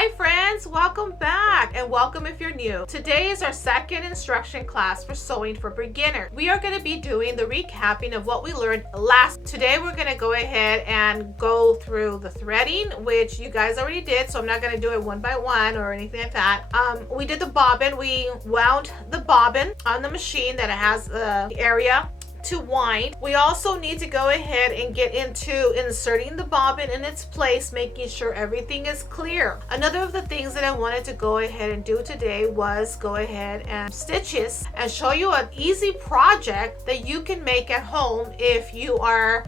Hi friends, welcome back and welcome if you're new. Today is our second instruction class for sewing for beginners. We are going to be doing the recapping of what we learned last. Today we're going to go ahead and go through the threading, which you guys already did, so I'm not going to do it one by one or anything like that. We did the bobbin. We wound the bobbin on the machine that it has the area to wind. We also need to go ahead and get into inserting the bobbin in its place, making sure everything is clear. Another of the things that I wanted to go ahead and do today was go ahead and stitches and show you an easy project that you can make at home if you are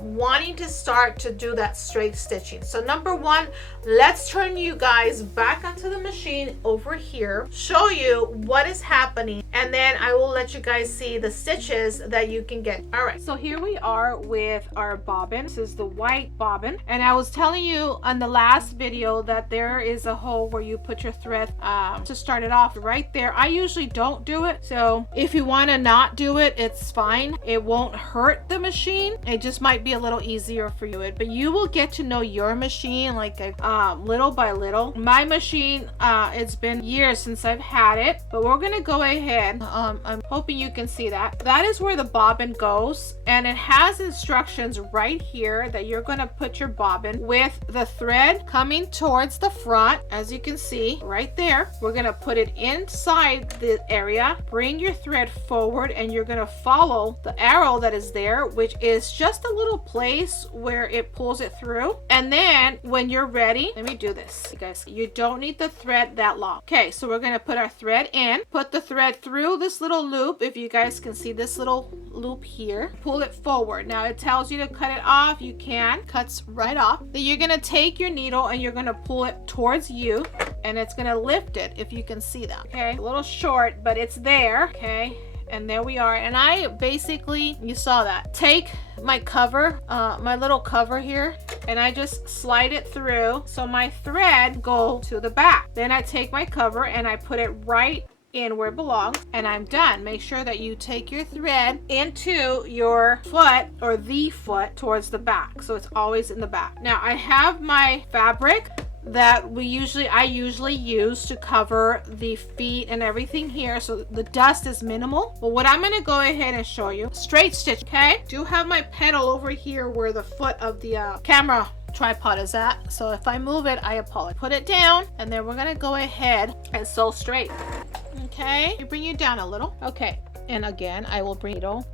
wanting to start to do that straight stitching. So number one, let's turn you guys back onto the machine over here, show you what is happening, and then I will let you guys see the stitches that you can get. All right, so here we are with our bobbin. This is the white bobbin, and I was telling you on the last video that there is a hole where you put your thread to start it off right there. I usually don't do it, so if you want to not do it, it's fine. It won't hurt the machine. It just might be a little easier for you, but you will get to know your machine like little by little. My machine, it's been years since I've had it, but we're gonna go ahead. I'm hoping you can see that. That is where the bobbin goes, and it has instructions right here that you're gonna put your bobbin with the thread coming towards the front. As you can see right there, we're gonna put it inside the area, bring your thread forward, and you're gonna follow the arrow that is there, which is just a little place where it pulls it through. And then when you're ready, let me do this, you guys. You don't need the thread that long. Okay, so we're gonna put our thread in, put the thread through this little loop. If you guys can see this little loop here, pull it forward. Now it tells you to cut it off. You can, cuts right off. Then you're gonna take your needle and you're gonna pull it towards you, and it's gonna lift it, if you can see that. Okay, a little short, but it's there. Okay, and there we are. And I basically, you saw that, take my cover, my little cover here, and I just slide it through so my thread go to the back. Then I take my cover and I put it right in where it belongs, and I'm done. Make sure that you take your thread into your foot or the foot towards the back, so it's always in the back. Now I have my fabric that I usually use to cover the feet and everything here, so the dust is minimal. But what I'm going to go ahead and show you, straight stitch. Okay, do have my pedal over here where the foot of the camera tripod is at, so if I move it, I apologize. Put it down, and then we're going to go ahead and sew straight. Okay, you bring it down a little. Okay, and again I will bring it up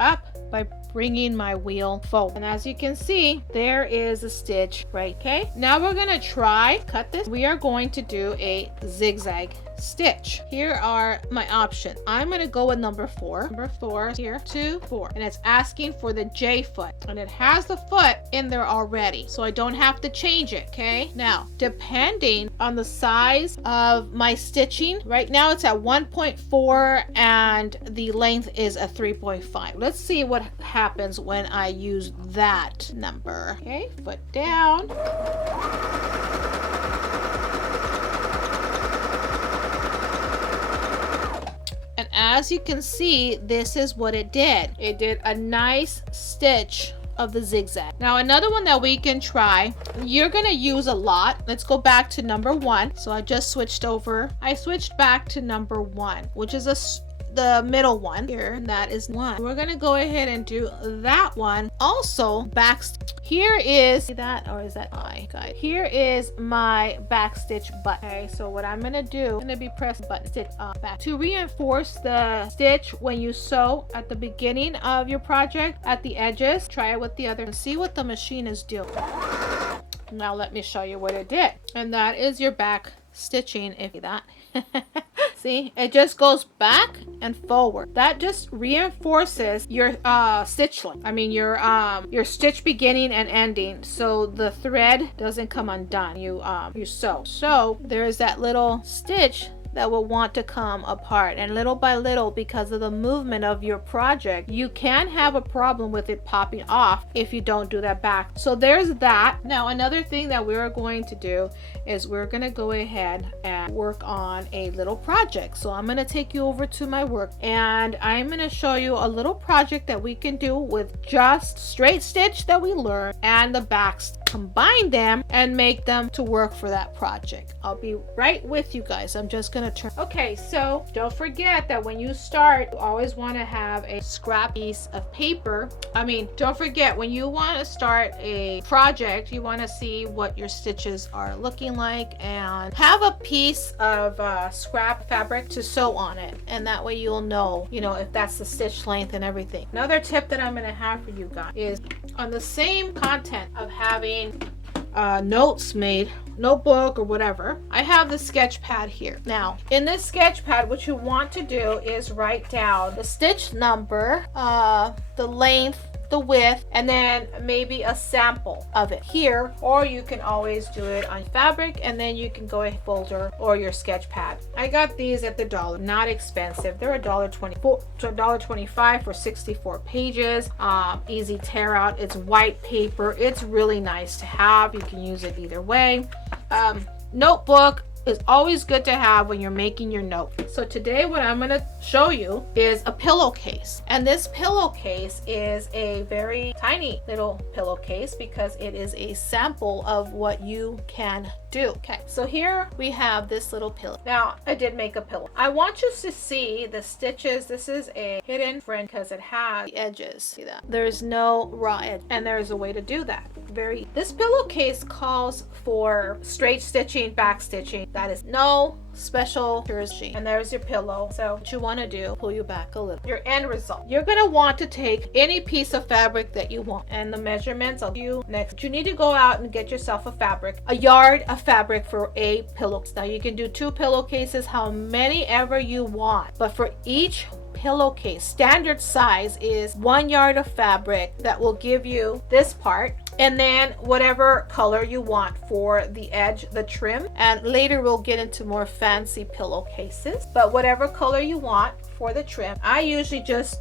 by bringing my wheel forward, and as you can see, there is a stitch right. Okay, now we're gonna cut this. We are going to do a zigzag stitch. Here are my options. I'm gonna go with number 4 here, 2, 4, and it's asking for the J foot, and it has the foot in there already, so I don't have to change it. Okay, now depending on the size of my stitching, right now it's at 1.4 and the length is a 3.5. Let's see what happens when I use that number. Okay, foot down. And as you can see, this is what it did. It did a nice stitch of the zigzag. Now another one that we can try, you're gonna use a lot. Let's go back to number 1. So I just switched over. I switched back to number 1, which is the middle one here, and that is 1. We're gonna go ahead and do that one also. Here is that, or is that my guide? Here is my back stitch button. Okay, so what I'm gonna do, I'm gonna be press button stitch back to reinforce the stitch when you sew at the beginning of your project at the edges. Try it with the other and see what the machine is doing. Now let me show you what it did, and that is your back stitching. If that see, it just goes back and forward. That just reinforces your stitch length. I mean your stitch beginning and ending, so the thread doesn't come undone. You sew. So there is that little stitch that will want to come apart, and little by little, because of the movement of your project, you can have a problem with it popping off if you don't do that back. So there's that. Now another thing that we're going to do is we're going to go ahead and work on a little project. So I'm going to take you over to my work, and I'm going to show you a little project that we can do with just straight stitch that we learned and the back stitch. combine them and make them to work for that project. I'll be right with you guys. I'm just gonna turn. Okay, so don't forget that when you start, you always want to have a scrap piece of paper. Don't forget, when you want to start a project, you want to see what your stitches are looking like and have a piece of scrap fabric to sew on it, and that way you'll know, if that's the stitch length and everything. Another tip that I'm going to have for you guys is on the same content of having notes made, notebook or whatever, I have the sketch pad here. Now in this sketch pad, what you want to do is write down the stitch number, the length, the width, and then maybe a sample of it here, or you can always do it on fabric and then you can go a folder or your sketch pad. I got these at the dollar, not expensive. They're $1.24 to $1.25 for 64 pages. Easy tear out. It's white paper. It's really nice to have. You can use it either way. Notebook is always good to have when you're making your note. So today what I'm going to show you is a pillowcase, and this pillowcase is a very tiny little pillowcase because it is a sample of what you can do. Okay, so here we have this little pillow. Now I did make a pillow. I want you to see the stitches. This is a hidden front because it has the edges. See that? There's no raw edge, and there's a way to do that. This pillowcase calls for straight stitching, back stitching. That is no special stitching. And there's your pillow. So what you want to do, pull you back a little. Your end result. You're going to want to take any piece of fabric that you want, and the measurements I'll give you next. You need to go out and get yourself a fabric, a yard of fabric for a pillowcase. Now you can do 2 pillowcases, how many ever you want, but for each pillowcase, standard size is 1 yard of fabric that will give you this part, and then whatever color you want for the edge, the trim, and later we'll get into more fancy pillowcases, but whatever color you want for the trim. I usually just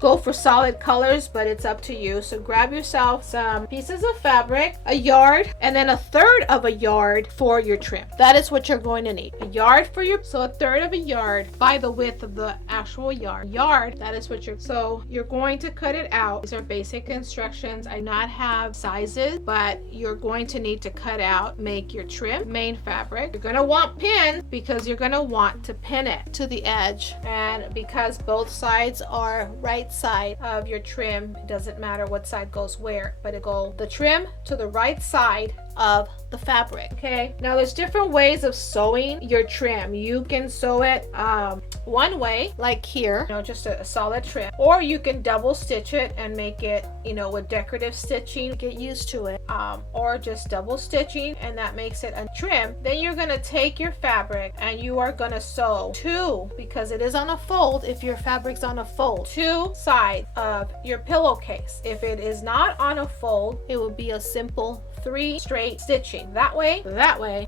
go for solid colors, but it's up to you. So grab yourself some pieces of fabric, a yard, and then 1/3 of a yard for your trim. That is what you're going to need. A yard for your, so 1/3 of a yard by the width of the actual yard. That is what so you're going to cut it out. These are basic instructions. I do not have sizes, but you're going to need to cut out, make your trim, main fabric. You're going to want pins because you're going to want to pin it to the edge, and because both sides are right side of your trim, it doesn't matter what side goes where, but the trim to the right side of the fabric. Okay, now there's different ways of sewing your trim. You can sew it one way, like here, just a solid trim, or you can double stitch it and make it with decorative stitching. Get used to it, or just double stitching, and that makes it a trim. Then you're going to take your fabric and you are going to sew 2, because it is on a fold. If your fabric's on a fold, 2 sides of your pillowcase. If it is not on a fold, it will be a simple 3 straight stitching, that way,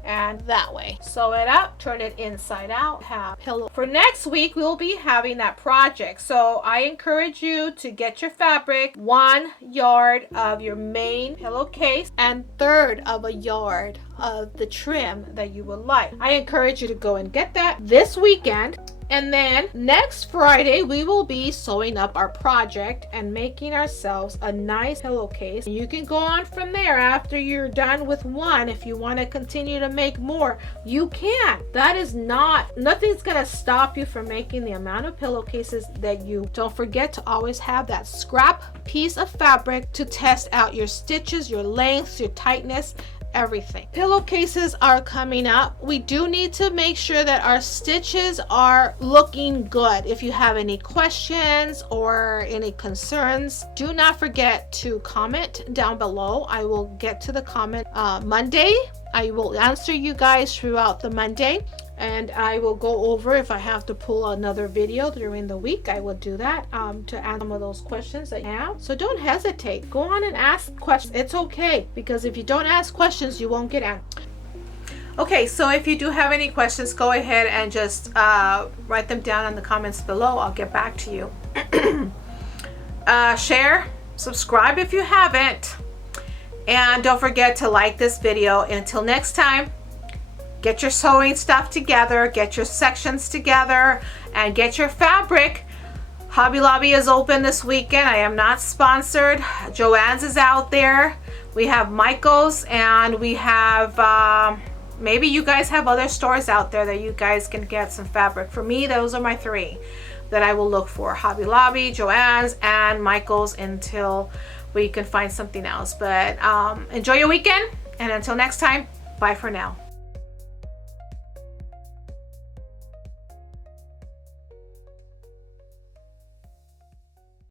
and that way. Sew it up, turn it inside out, have pillow. For next week, we'll be having that project. So I encourage you to get your fabric, 1 yard of your main pillowcase and 1/3 of a yard of the trim that you would like. I encourage you to go and get that this weekend. And then next Friday, we will be sewing up our project and making ourselves a nice pillowcase. You can go on from there after you're done with one. If you want to continue to make more, you can. That is nothing's going to stop you from making the amount of pillowcases that you. Don't forget to always have that scrap piece of fabric to test out your stitches, your lengths, your tightness, everything. Pillowcases are coming up. We do need to make sure that our stitches are looking good. If you have any questions or any concerns, do not forget to comment down below. I will get to the comment Monday. I will answer you guys throughout the Monday, and I will go over if I have to pull another video during the week. I will do that to answer some of those questions that you have. So don't hesitate. Go on and ask questions. It's okay, because if you don't ask questions, you won't get answered. Okay, so if you do have any questions, go ahead and just write them down in the comments below. I'll get back to you. Share, subscribe if you haven't, and don't forget to like this video. Until next time, get your sewing stuff together, get your sections together, and get your fabric. Hobby Lobby is open this weekend. I am not sponsored. Joann's is out there We have Michael's, and we have maybe you guys have other stores out there that you guys can get some fabric. For me, those are my three that I will look for: Hobby Lobby, Joann's, and Michael's, until we can find something else. But enjoy your weekend, and until next time, bye for now.